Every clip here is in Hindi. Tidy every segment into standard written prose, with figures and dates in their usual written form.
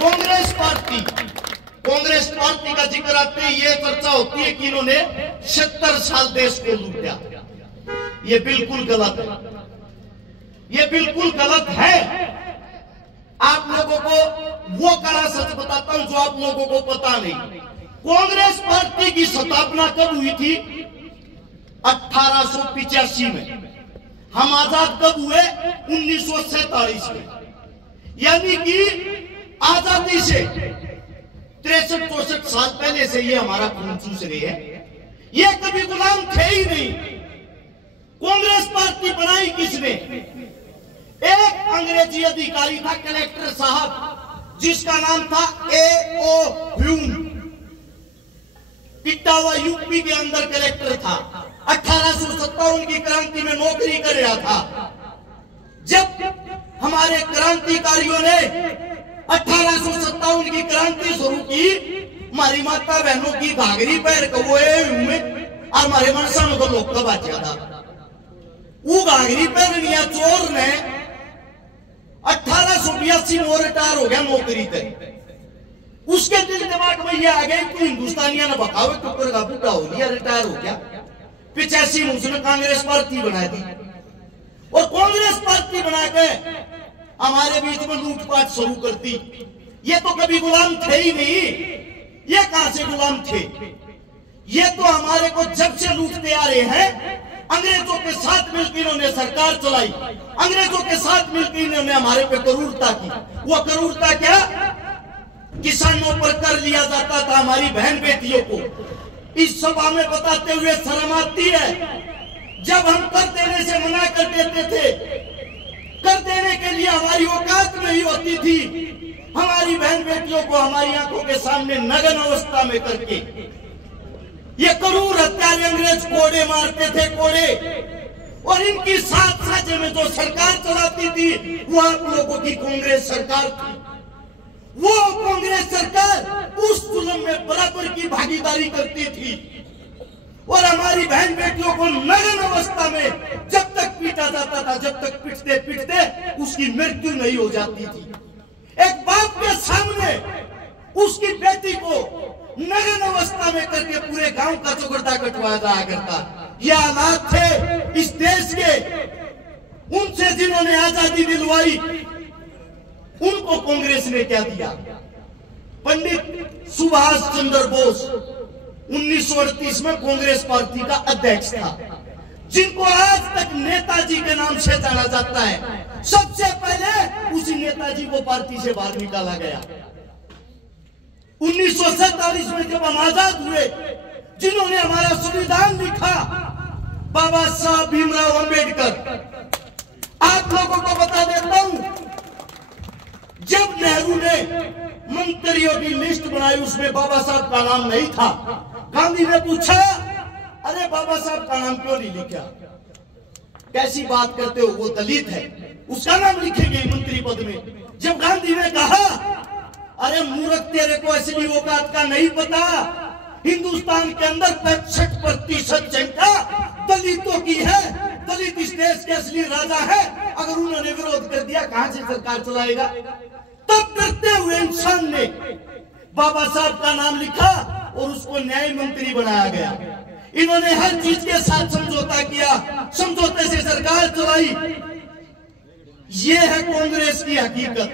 कांग्रेस पार्टी का जिक्र आते ही ये चर्चा होती है कि इन्होंने 70 साल देश को लूटा। ये बिल्कुल गलत है, ये बिल्कुल गलत है। आप लोगों को वो कड़ा सच बताता हूं जो आप लोगों को पता नहीं। कांग्रेस पार्टी की स्थापना कब हुई थी? 1885 में। हम आजाद कब हुए? 1947 में। यानी कि आजादी से 63-64 साल पहले से ये हमारा खून चूस रहे हैं। ये कभी गुलाम थे ही नहीं। कांग्रेस पार्टी बनाई किसने? एक अंग्रेजी अधिकारी था, कलेक्टर साहब, जिसका नाम था A.O. ह्यूम। इटावा यूपी के अंदर कलेक्टर था। 1857 की क्रांति में नौकरी कर रहा था। जब हमारे क्रांतिकारियों ने 1857 की क्रांति शुरू की, हमारी माता बहनों की घाघरी पैर कबोए और हमारे मनसा में तो लोग कब बचा था। वो घाघरी पैर लिया चोर ने 1882 में रिटायर हो गया नौकरी तक। उसके दिल दिमाग में ये आ गया कि हिंदुस्तानियों ने बकावे टुकर का बूढ़ा हो लिया, रिटायर हो गया। 85 में उसने कांग्रेस पार्टी बना दी और कांग्रेस पार्टी बना के हमारे बीच में लूटपाट शुरू कर दी। ये तो कभी गुलाम थे ही नहीं। ये कहां से गुलाम थे? ये तो हमारे को जब से लूटते आ रहे हैं। अंग्रेजों के साथ मिलकर इन्होंने सरकार चलाई, अंग्रेजों के साथ मिलकर इन्होंने हमारे पे क्रूरता की। वो क्रूरता क्या? किसानों पर कर लिया जाता था, हमारी बहन बेटियों को। इस सभा में बताते हुए शर्म आती है, जब हम कर देने से मना कर देते थे, कर देने के लिए हमारी औकात नहीं होती थी, हमारी बहन बेटियों को हमारी आंखों के सामने नग्न अवस्था में करके ये क्रूर हत्यारे अंग्रेज कोड़े मारते थे, कोड़े। और इनकी साथ साझे में जो सरकार चलाती थी वो आप लोगों की कांग्रेस सरकार थी। वो कांग्रेस सरकार उस जुल्म में बराबर की भागीदारी करती थी और हमारी बहन बेटियों को नग्न अवस्था में जब तक पीटा जाता था, जब तक पीटते पीटते उसकी मृत्यु नहीं हो जाती थी। एक बाप के सामने उसकी बेटी को नग्न अवस्था में करके पूरे गांव का चौगरदा कटवाया जाया करता। ये हालात थे इस देश के। उनसे जिन्होंने आजादी दिलवाई, उनको कांग्रेस ने क्या दिया? पंडित सुभाष चंद्र बोस 1938 में कांग्रेस पार्टी का अध्यक्ष था, जिनको आज तक नेताजी के नाम से जाना जाता है। सबसे पहले उसी नेताजी को पार्टी से बाहर निकाला गया। 1947 में जब हम आजाद हुए, जिन्होंने हमारा संविधान लिखा, बाबा साहब भीमराव अंबेडकर। आप लोगों को बता देता हूं, जब नेहरू ने मंत्रियों की लिस्ट बनाई उसमें बाबा साहब का नाम नहीं था। गांधी ने पूछा, अरे बाबा साहब का नाम क्यों नहीं लिखा? कैसी बात करते हो, वो दलित है, उसका नाम लिखेंगे मंत्री पद में। जब गांधी ने कहा, अरे मूर्ख, तेरे को असली औकात का नहीं पता, हिंदुस्तान के अंदर 65% जनता दलितों की है, दलित इस देश के असली राजा है। अगर उन्होंने विरोध कर दिया, कहां से सरकार चलाएगा? तब डरते हुए इंसान ने बाबा साहब का नाम लिखा और उसको न्याय मंत्री बनाया गया। इन्होंने हर चीज के साथ समझौता किया, समझौते से सरकार चलाई। ये है कांग्रेस की हकीकत।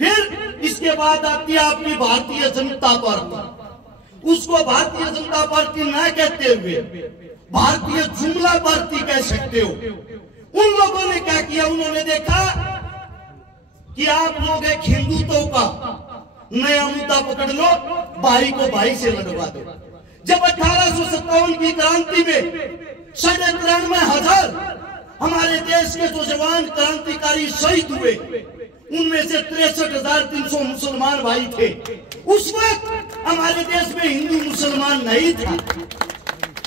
फिर इसके बाद आती है आपकी भारतीय जनता पार्टी। उसको भारतीय जनता पार्टी ना कहते हुए भारतीय जुमला पार्टी कह सकते हो। उन लोगों ने क्या किया? उन्होंने देखा कि आप लोग एक हिंदुत्व का नया मुद्दा पकड़ लो, भाई को भाई से लड़वा दो। जब 1857 की क्रांति में 93,500 हमारे देश के जो जवान क्रांतिकारी शहीद हुए, उनमें से 63,300 मुसलमान भाई थे। उस वक्त हमारे देश में हिंदू मुसलमान नहीं था।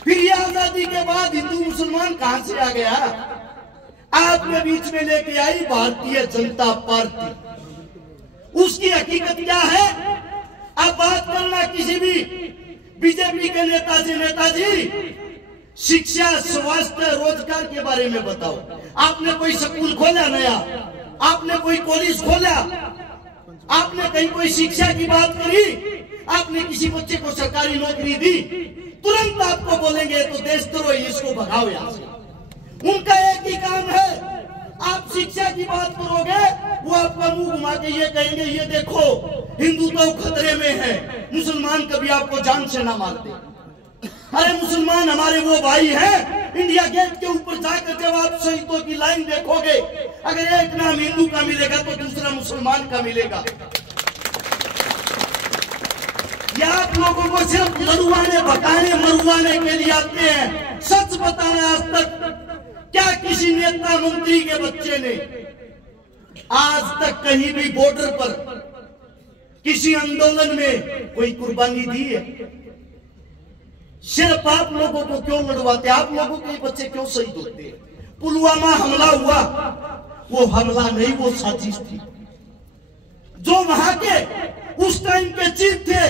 फिर ये आजादी के बाद हिंदू मुसलमान कहां से आ गया? आपने बीच में लेके आई भारतीय जनता पार्टी। उसकी हकीकत क्या है? अब बात करना किसी भी बीजेपी के नेता से, नेताजी शिक्षा, स्वास्थ्य, रोजगार के बारे में बताओ। आपने कोई स्कूल खोला नया? आपने कोई कॉलेज खोला? आपने कहीं कोई शिक्षा की बात करी, आपने किसी बच्चे को सरकारी नौकरी दी, तुरंत आपको बोलेंगे तो देशद्रोही, इसको भगाओ यहां से। उनका एक ही काम है, आप शिक्षा की बात करोगे वो आपका मुंह घुमा के ये कहेंगे ये देखो हिंदू तो खतरे में है, मुसलमान कभी आपको जान से ना मारते। अरे मुसलमान हमारे वो भाई हैं। इंडिया गेट के ऊपर जाकर जब आप शहीदों की लाइन देखोगे, अगर एक नाम हिंदू का मिलेगा तो दूसरा मुसलमान का मिलेगा। या आप लोगों को सिर्फ लड़वाने, भगाने, मरवाने के लिए आते हैं। सच बताना, आज तक क्या किसी नेता मंत्री के बच्चे ने आज तक कहीं भी बॉर्डर पर किसी आंदोलन में कोई कुर्बानी दी है? सिर्फ आप लोगों को क्यों लड़वाते? आप लोगों के बच्चे क्यों शहीद होते हैं? पुलवामा हमला हुआ, वो हमला नहीं, वो साजिश थी। जो वहां के उस टाइम के चीफ थे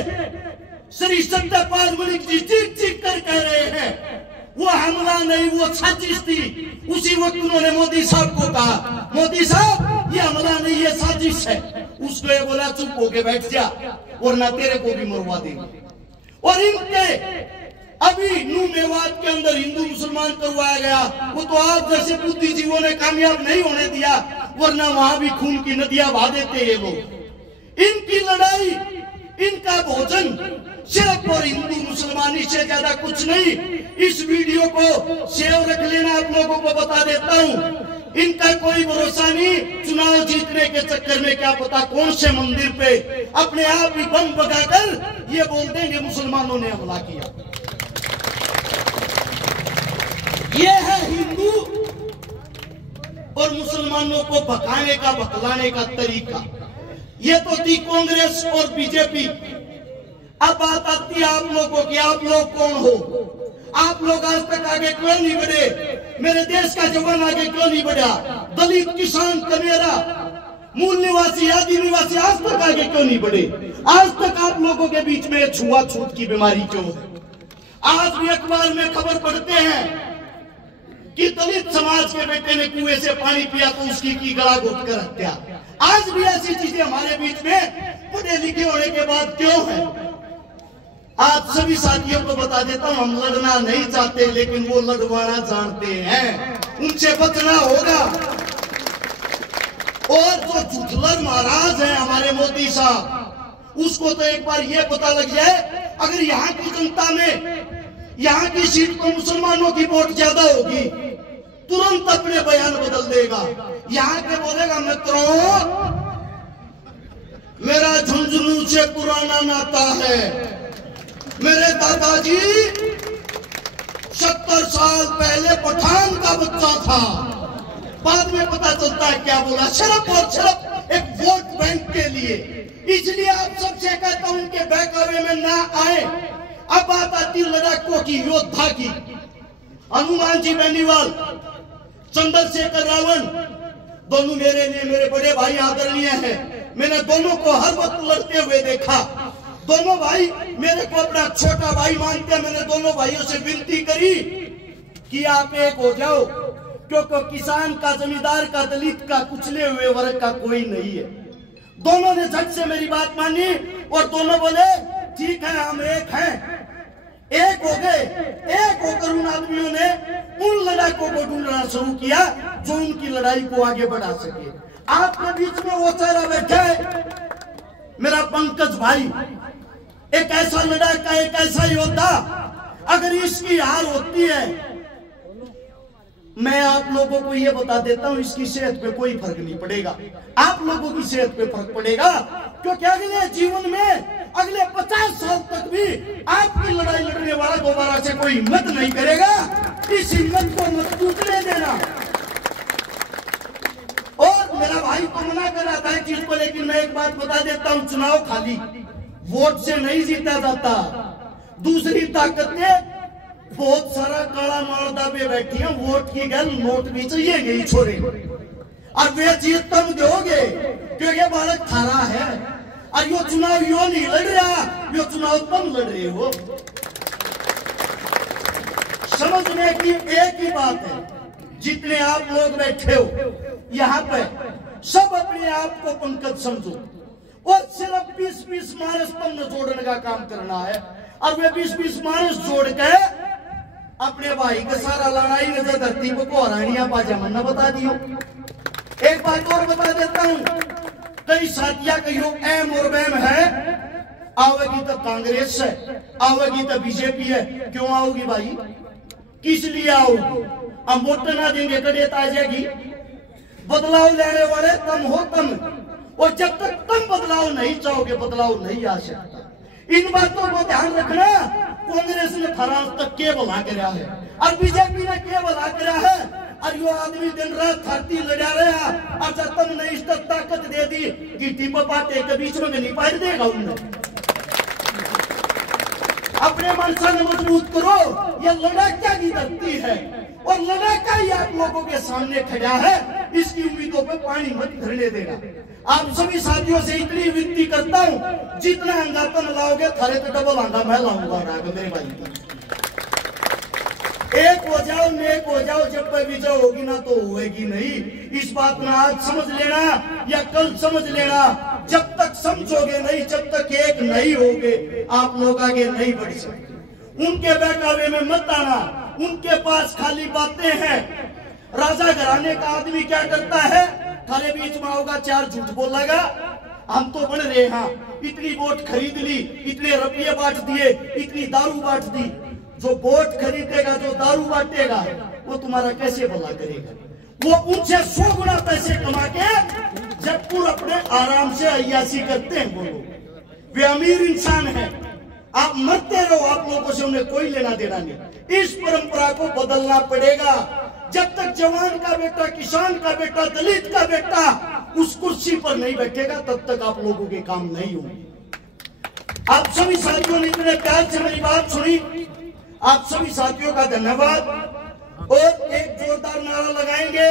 श्री सत्यपाल मलिक जी चीख चीख कर कह रहे हैं वो हमला नहीं, वो साजिश थी। उसी वक्त उन्होंने मोदी साहब को कहा, मोदी साहब ये हमला नहीं, ये साजिश है। उसको ये बोला चुप होके बैठ जा वरना तेरे को भी मरवा देंगे। और इनके अभी नू मेवात के अंदर हिंदू मुसलमान करवाया गया, वो तो आप जैसे बुद्धिजीवियों ने कामयाब नहीं होने दिया, वरना वहां भी खून की नदियां बहा देते ये लोग। इनकी लड़ाई, इनका भोजन सिर्फ और हिंदू मुसलमानी से ज्यादा कुछ नहीं। इस वीडियो को सेव रख लेना, आप लोगों को बता देता हूं, इनका कोई भरोसा नहीं। चुनाव जीतने के चक्कर में क्या पता कौन से मंदिर पे अपने आप ही बम बगाकर ये बोल देंगे मुसलमानों ने हमला किया। ये है हिंदू और मुसलमानों को भगाने का, बतलाने का तरीका। ये तो थी कांग्रेस और बीजेपी। अब बात आती है आप लोगों की, आप लोग कौन हो? आप लोग आज तक आगे क्यों नहीं बढ़े? मेरे देश का जवान आगे क्यों नहीं बढ़ा? दलित, किसान, कमेरा, मूल निवासी, आदि निवासी आज तक आगे क्यों नहीं बढ़े? आज तक आप लोगों के बीच में छुआछूत की बीमारी क्यों है? आज भी अखबार में खबर पढ़ते हैं कि दलित समाज के बेटे ने कुएं से पानी पिया तो उसकी की गला घोट कर हत्या। आज भी ऐसी चीजें हमारे बीच में पढ़े लिखे होने के बाद क्यों है? आप सभी साथियों को बता देता हूं, हम लड़ना नहीं चाहते लेकिन वो लड़वाना जानते हैं, उनसे बचना होगा। और जो झूठलर महाराज है हमारे मोदी साहब, उसको तो एक बार ये पता लग जाए, अगर यहाँ की जनता में यहाँ की सीट को मुसलमानों की वोट ज्यादा होगी, तुरंत अपने बयान बदल देगा। यहाँ के बोलेगा मित्रों, मेरा झुंझुनू से पुराना नाता है, मेरे दादाजी 70 साल पहले पठान का बच्चा था। बाद में पता चलता है क्या बोला, सिर्फ और सिर्फ एक वोट बैंक के लिए। इसलिए आप सबसे कहता हूं कि बहकावे में ना आए। अब बात आती लड़ाकों की, योद्धा की। हनुमान जी बेनीवाल, चंद्रशेखर रावण, दोनों मेरे लिए मेरे बड़े भाई आदरणीय हैं। मैंने दोनों को हर वक्त लड़ते हुए देखा। दोनों भाई मेरे को अपना छोटा भाई मानते हैं। मैंने दोनों भाइयों से विनती करी कि आप एक हो जाओ, क्योंकि किसान का, जमींदार का, दलित का, कुचले हुए वर्ग का कोई नहीं है। दोनों ने झट से मेरी बात मानी और दोनों बोले ठीक है हम एक हैं। एक हो गए। एक होकर उन आदमियों ने उन लड़ाकों को ढूंढना शुरू किया जो उनकी लड़ाई को आगे बढ़ा सके। आपके बीच में वो चेहरा बैठा है मेरा पंकज भाई, एक ऐसा लड़ाका, एक ऐसा योद्धा। अगर इसकी हार होती है, मैं आप लोगों को यह बता देता हूं, इसकी सेहत पे कोई फर्क नहीं पड़ेगा। आप लोगों की सेहत पे फर्क पड़ेगा, क्योंकि अगले जीवन में, अगले 50 साल तक भी आपकी लड़ाई लड़ने वाला दोबारा से कोई हिम्मत नहीं करेगा। इस हिम्मत को मत टूटने देना। और मेरा भाई तो मना कर रहा था इस चीज को, लेकिन मैं एक बात बता देता हूं, चुनाव खाली वोट से नहीं जीता जाता। दूसरी ताकतें बहुत सारा काला माल दाबे बैठी है, वोट की गल नोट भी चाहिए गई छोरे। और वे जीत तुम दोगे क्योंकि बालक थारा है। और यो चुनाव यो नहीं लड़ रहा, यो चुनाव तुम लड़ रहे हो। समझने की एक ही बात है, जितने आप लोग बैठे हो यहाँ पे, सब अपने आप को पंकज समझो। और सिर्फ 20-20 मानस तुमने जोड़ने का काम करना है। और वे 20-20 मानस जोड़ के अपने भाई का सारा लड़ाई नजर धरती को हरानिया पाजामन्ना बता दियो। एक बात और बता देता हूं, कई साथिया कहियो एम और बैम है, आवेगी तो कांग्रेस है, आवेगी तो बीजेपी है। क्यों आओगी भाई, किस लिए आओगी? हम वोट ना देंगे कड़ियत आ जाएगी। बदलाव लेने वाले तुम हो तुम, और जब तक तुम बदलाव नहीं चाहोगे बदलाव नहीं आ सकता। इन बातों को ध्यान रखना। कांग्रेस ने फरांस तक के बुला के रहा है और बीजेपी ने के बुला के रहा है, और यो आदमी दिन रात धरती लड़ा रहा। अच्छा तुमने इस तक ताकत दे दी कि टीपा पाते के बीच में नहीं पाट देगा उन्हें। अपने मनसा ने मजबूत करो। यह लड़ाका की धरती है और लड़ाका ही आप लोगों के सामने खड़ा है। इसकी उम्मीदों पे पानी मत भरने देगा। आप सभी साथियों से इतनी विनती करता हूं, जितना हंगामा लाओगे थारे तो डबल हंगामा मैं लाऊंगा मेरे भाई। एक हो जाओ नेक हो जाओ, जब तक विजय होगी ना तो होगी नहीं। इस बात में आज समझ लेना या कल समझ लेना। जब तक समझोगे नहीं, जब तक एक नहीं होगे, आप लोग आगे नहीं बढ़ सकते। उनके बहकावे में मत आना। उनके पास खाली बातें हैं। राजा घराने का आदमी क्या करता है, थारे बीच में होगा चार झूठ बोलेगा, हम तो बन रहे हैं, इतनी वोट खरीद ली, इतने रुपये बांट दिए, इतनी दारू बांट दी। जो वोट खरीदेगा, जो दारू बांटेगा, वो तुम्हारा कैसे भला करेगा? वो उनसे 100 गुना पैसे कमा के जबपुर अपने आराम से अय्यासी करते हैं। वो लोग वे अमीर इंसान हैं। आप मरते रहो, आप लोगों से उन्हें कोई लेना देना नहीं। इस परंपरा को बदलना पड़ेगा। जब तक जवान का बेटा, किसान का बेटा, दलित का बेटा उस कुर्सी पर नहीं बैठेगा, तब तक आप लोगों के काम नहीं होंगे। आप सभी साथियों ने इतने प्यार से मेरी बात सुनी, आप सभी साथियों का धन्यवाद। और एक जोरदार नारा लगाएंगे,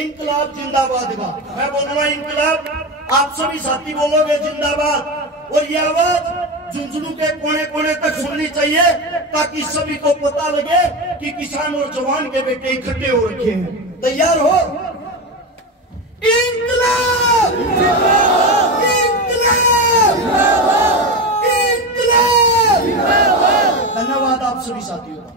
इंकलाब जिंदाबाद का। मैं बोलूंगा इंकलाब, आप सभी साथी बोलोगे जिंदाबाद। और ये आवाज झुंझुनू के कोने कोने तक सुननी चाहिए, ताकि सभी को पता लगे कि किसान और जवान के बेटे इकट्ठे हो रखे हैं। तैयार हो? इंकलाब! इंकलाब! इंकलाब! धन्यवाद आप सभी साथियों का।